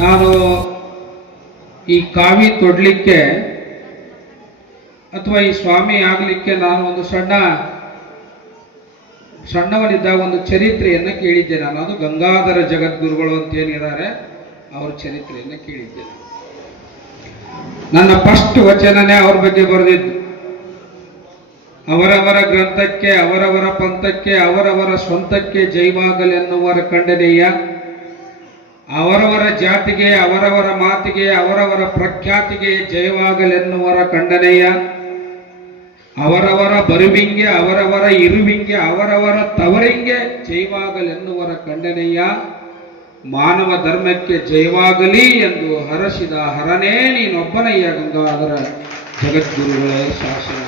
ನಾನು ಈ ಕಾವಿ ತೊಡಲಿಕ್ಕೆ ಅಥವಾ ಈ ಸ್ವಾಮಿ ಆಗಲಿಕ್ಕೆ ನಾನು ಒಂದು ಸಣ್ಣ ಸಣ್ಣವನಿದ್ದಾಗ ಒಂದು ಚರಿತ್ರೆಯನ್ನು ಕೇಳಿದ್ದೆ ನಾನು. ಅದು ಗಂಗಾಧರ ಜಗದ್ಗುರುಗಳು ಅಂತ ಏನಿದ್ದಾರೆ, ಅವ್ರ ಚರಿತ್ರೆಯನ್ನು ಕೇಳಿದ್ದೆ ನನ್ನ ಫಸ್ಟ್ ವಚನನೇ ಅವ್ರ ಬಗ್ಗೆ ಬರೆದಿದ್ದು. ಅವರವರ ಗ್ರಂಥಕ್ಕೆ, ಅವರವರ ಪಂಥಕ್ಕೆ, ಅವರವರ ಸ್ವಂತಕ್ಕೆ ಜೈವಾಗಲೆನ್ನುವರ ಖಂಡನೀಯ ಅವರವರ ಜಾತಿಗೆ, ಅವರವರ ಮಾತಿಗೆ, ಅವರವರ ಪ್ರಖ್ಯಾತಿಗೆ ಜಯವಾಗಲೆನ್ನುವರ ಖಂಡನೆಯ, ಅವರವರ ಬರುವಿಂಗೆ, ಅವರವರ ಇರುವಿಂಗೆ, ಅವರವರ ತವರಿಂಗೆ ಜಯವಾಗಲೆನ್ನುವರ ಖಂಡನೆಯ, ಮಾನವ ಧರ್ಮಕ್ಕೆ ಜಯವಾಗಲಿ ಎಂದು ಹರಸಿದ ಹರನೇ ನೀನೊಬ್ಬನಯ್ಯ ಗಂಗಾಧರ ಜಗದ್ಗುರುಗಳ ಶಾಸನ.